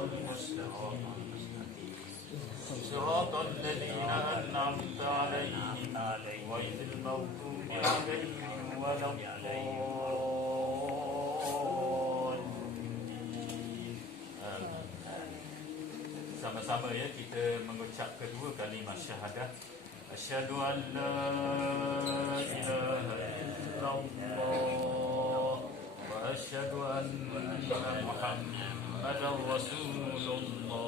المستقيم صراط الذين أنعمت عليهم غير المغضوب عليهم ولا الضالين. Sama-sama ya kita mengucap kedua kalimah syahadat. Asyhadu an la ilaha illallah wa asyhadu anna Muhammadar Rasulullah.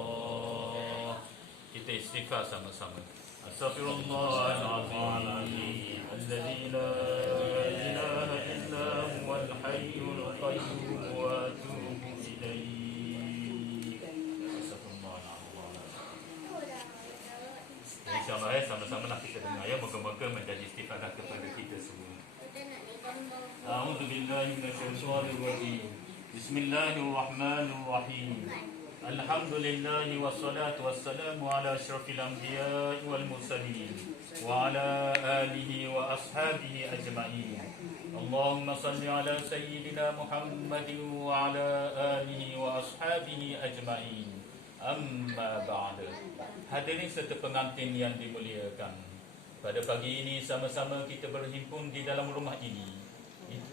Kita istighfar sama-sama. Astaghfirullahaladzim alladzi la ilaha illa huwal hayyul qayyum wa atubu ilaih. InsyaAllah sama-sama nak kita dengar ya. Moga-moga menjadi istifadah kepada kita semua. A'udzubillahi minasyaitonirrajim. Bismillahirrahmanirrahim. Alhamdulillahi wassalatu wassalamu ala asyrafil anbiya'i wal mursalin wa ala alihi wa ashabihi ajma'in. Allahumma salli ala sayyidina Muhammadin wa ala alihi wa ashabihi ajma'in. Amma ba'da. Hadirin serta pengantin yang dimuliakan, pada pagi ini sama-sama kita berhimpun di dalam rumah ini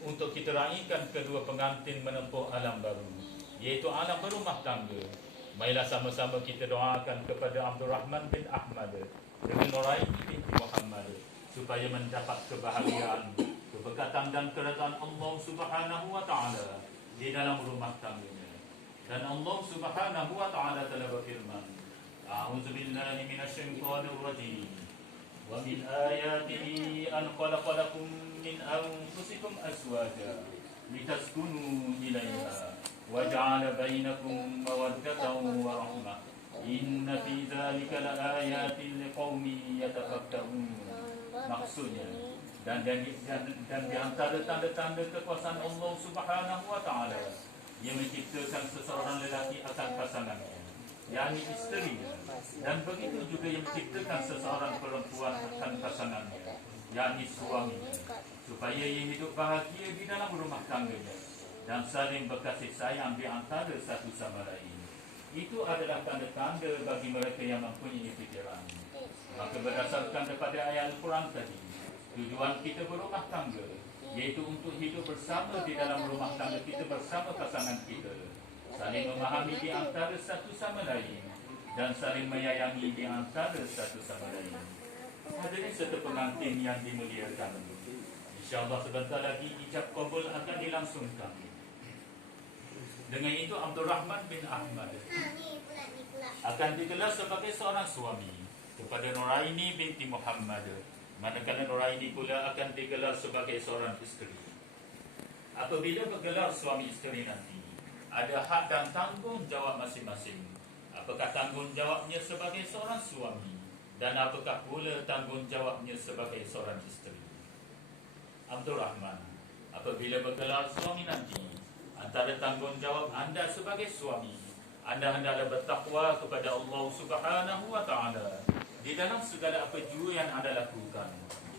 untuk kita raikan kedua pengantin menempuh alam baru, iaitu alam berumah tangga. Marilah sama-sama kita doakan kepada Abdul Rahman bin Ahmad dengan Nuraini binti Muhammad supaya mendapat kebahagiaan, keberkatan dan kerajaan Allah Subhanahu wa taala di dalam rumah tangganya. Dan Allah Subhanahu wa taala telah berfirman, A'udzubillahi minasyaitonir rajim. Wa min ayatihi an khalaqalakum min anfusikum azwaja litaskunu ilaiha wa ja'ala bainakum mawaddatan wa rahmah. Inna fi dzalika laayatin liqaumin yatafakkarun. Maksudnya, dan di antara tanda-tanda kekuasaan Allah Subhanahu wa taala, Ia menciptakan seseorang lelaki akan pasangannya, yakni isterinya, dan begitu juga Ia menciptakan seseorang perempuan akan pasangannya, yakni suaminya, supaya ia hidup bahagia di dalam rumah tangganya dan saling berkasih sayang di antara satu sama lain. Itu adalah tanda-tanda bagi mereka yang mempunyai fikiran. Maka berdasarkan daripada ayat Al-Quran tadi, tujuan kita berumah tangga iaitu untuk hidup bersama di dalam rumah tangga kita bersama pasangan kita, saling memahami di antara satu sama lain dan saling menyayangi di antara satu sama lain. Hadirin serta pengantin yang dimuliakan, InsyaAllah sebentar lagi ijab qabul akan dilangsungkan. Dengan itu Abdul Rahman bin Ahmad akan digelar sebagai seorang suami kepada Nuraini binti Muhammad, manakala Nuraini pula akan digelar sebagai seorang isteri. Apabila bergelar suami isteri nanti, ada hak dan tanggungjawab masing-masing. Apakah tanggungjawabnya sebagai seorang suami dan apakah pula tanggungjawabnya sebagai seorang isteri. Abdul Rahman, apabila bergelar suami nanti, antara tanggungjawab anda sebagai suami, anda hendaklah bertakwa kepada Allah Subhanahu wa taala di dalam segala apa jua yang anda lakukan,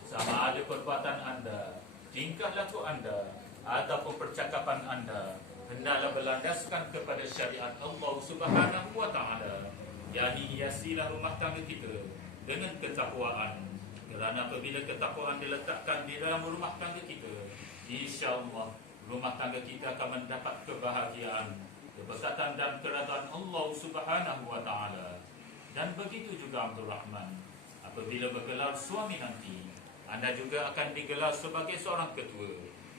sama ada perbuatan anda, tingkah laku anda ataupun percakapan anda, hendaklah berlandaskan kepada syariat Allah Subhanahu wa taala, yakni hiasilah rumah tangga kita dengan ketakwaan. Kerana apabila ketakwaan diletakkan di dalam rumah tangga kita, insya-Allah rumah tangga kita akan mendapat kebahagiaan, keberkatan dan keridhaan Allah Subhanahu wa taala. Dan begitu juga Abdul Rahman, apabila bergelar suami nanti, anda juga akan digelar sebagai seorang ketua,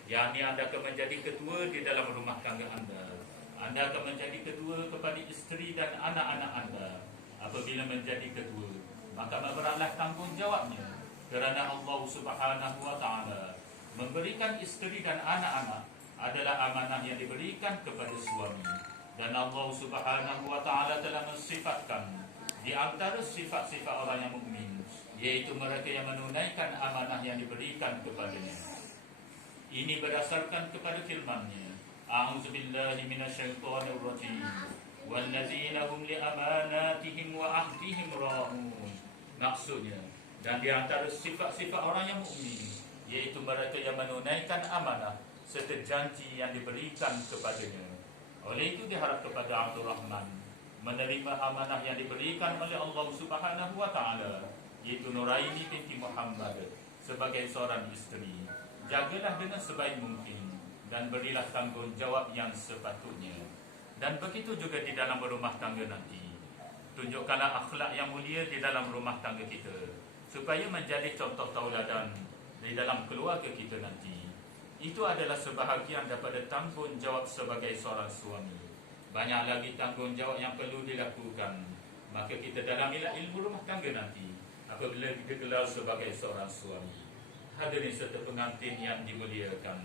yakni anda akan menjadi ketua di dalam rumah tangga anda. Anda akan menjadi ketua kepada isteri dan anak-anak anda. Apabila menjadi ketua, maka beratlah tanggungjawabnya, kerana Allah Subhanahu wa taala memberikan isteri dan anak-anak adalah amanah yang diberikan kepada suami. Dan Allah Subhanahu wa taala telah mensifatkan di antara sifat-sifat orang yang mukmin, yaitu mereka yang menunaikan amanah yang diberikan kepadanya. Ini berdasarkan kepada firman-Nya, A'udzubillahi minasyaitonirrajim. Wallazina hum li amanatihim wa ahdihim ra'un. Maksudnya, dan di antara sifat-sifat orang yang mukmin, yaitu mereka yang menunaikan amanah serta janji yang diberikan kepadanya. Oleh itu diharap kepada Abdul Rahman menerima amanah yang diberikan oleh Allah Subhanahu wa taala, yaitu Nuraini binti Muhammad sebagai seorang isteri. Jagalah dengan sebaik mungkin dan berilah tanggungjawab yang sepatutnya. Dan begitu juga di dalam rumah tangga nanti. Tunjukkanlah akhlak yang mulia di dalam rumah tangga kita, supaya menjadi contoh tauladan di dalam keluarga kita nanti. Itu adalah sebahagian daripada tanggungjawab sebagai seorang suami. Banyak lagi tanggungjawab yang perlu dilakukan. Maka kita dalamilah ilmu rumah tangga nanti apabila kita gelar sebagai seorang suami. Hadirin serta pengantin yang dimuliakan,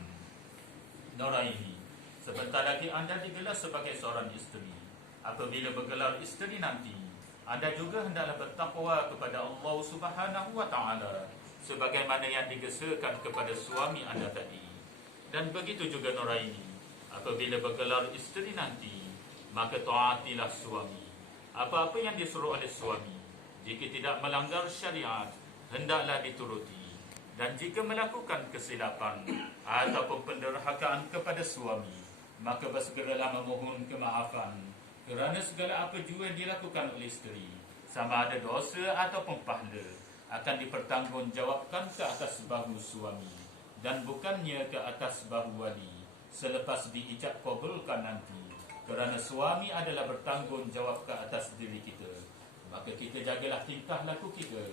Nuraini, sebentar lagi anda digelar sebagai seorang isteri. Apabila bergelar isteri nanti, anda juga hendaklah bertakwa kepada Allah Subhanahu wa taala sebagaimana yang digesakan kepada suami anda tadi. Dan begitu juga Nuraini, apabila bergelar isteri nanti, maka taatilah suami. Apa-apa yang disuruh oleh suami, jika tidak melanggar syariat, hendaklah dituruti. Dan jika melakukan kesilapan ataupun penderhakaan kepada suami, maka bersegeralah memohon kemaafan, kerana segala apa jua yang dilakukan oleh isteri, sama ada dosa ataupun pahala, akan dipertanggungjawabkan ke atas bahu suami dan bukannya ke atas bahu wali selepas diijab kabulkan nanti. Kerana suami adalah bertanggungjawab ke atas diri kita, maka kita jagalah tingkah laku kita,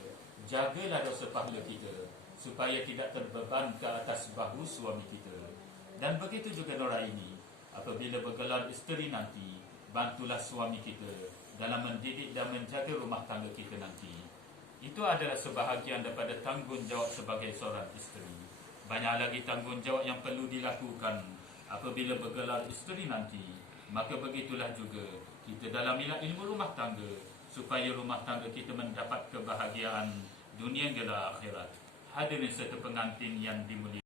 jagalah dosa pahala kita, supaya tidak terbeban ke atas bahu suami kita. Dan begitu juga Nuraini, apabila bergelar isteri nanti, bantulah suami kita dalam mendidik dan menjaga rumah tangga kita nanti. Itu adalah sebahagian daripada tanggungjawab sebagai seorang isteri. Banyak lagi tanggungjawab yang perlu dilakukan apabila bergelar isteri nanti. Maka begitulah juga kita dalamilah ilmu rumah tangga, supaya rumah tangga kita mendapat kebahagiaan dunia dan akhirat. Hadirin serta pengantin yang dimuliakan,